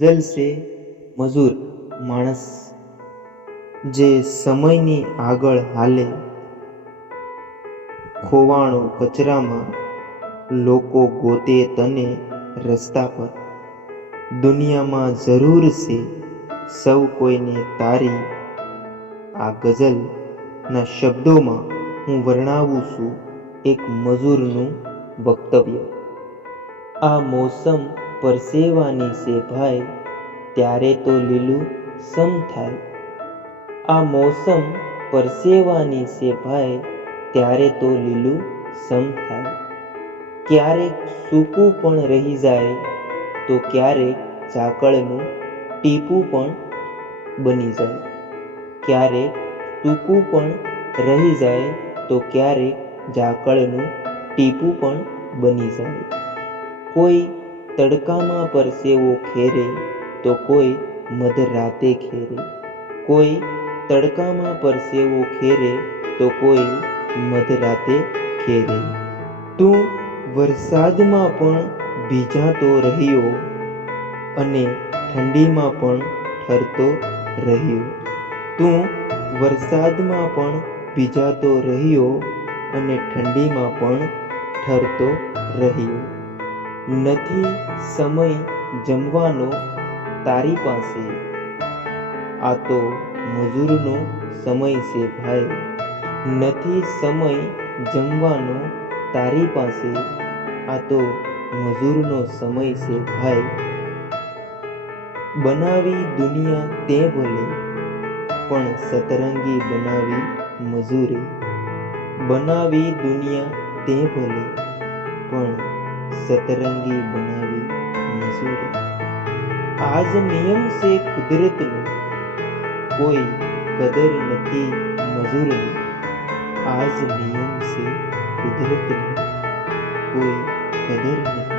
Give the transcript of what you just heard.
ગઝલ છે મજૂર માણસ જે સમયની આગળ હાલે, ખોવાણો કચરામાં લોકો ગોતે તને રસ્તા પર. દુનિયામાં જરૂર છે સૌ કોઈને તારી. આ ગઝલના શબ્દોમાં હું વર્ણવું છું એક મજૂરનું વક્તવ્ય. આ મોસમ પરસેવાની છે ભાઈ, ત્યારે તો લીલું સમ થાય. આ મોસમ પરસેવાની છે ભાઈ, ત્યારે તો લીલું સમ થાય. ક્યારેક સૂકું પણ રહી જાય તો ક્યારેક ઝાકળનું ટીપું પણ બની જાય. ક્યારેક સૂકું પણ રહી જાય તો ક્યારેક ઝાકળનું ટીપું પણ બની જાય. કોઈ તડકામાં પરસેવો ખેરે તો કોઈ મધરાતે ખેરે. કોઈ તડકામાં પરસેવો ખેરે તો કોઈ મધરાતે ખેરે. તું વરસાદમાં પણ ભીંજાતો રહ્યો અને ઠંડીમાં પણ ઠરતો રહ્યો. તું વરસાદમાં પણ ભીંજાતો રહ્યો અને ઠંડીમાં પણ ઠરતો રહ્યો. નથી સમય જમવાનો તારી પાસે, આ તો મજૂરનો સમય છે ભાઈ. નથી સમય જમવાનો તારી પાસે, આ તો મજૂરનો સમય છે ભાઈ. બનાવી દુનિયા તે ભલે, પણ સતરંગી બનાવી મજૂરે. બનાવી દુનિયા તે ભલે, પણ સતરંગી બનાવી મજૂરે. આજ નિયમ છે કુદરતનો, કોઈ કદર નથી મજૂરની. આજ નિયમ છે કુદરતનો, કોઈ કદર નથી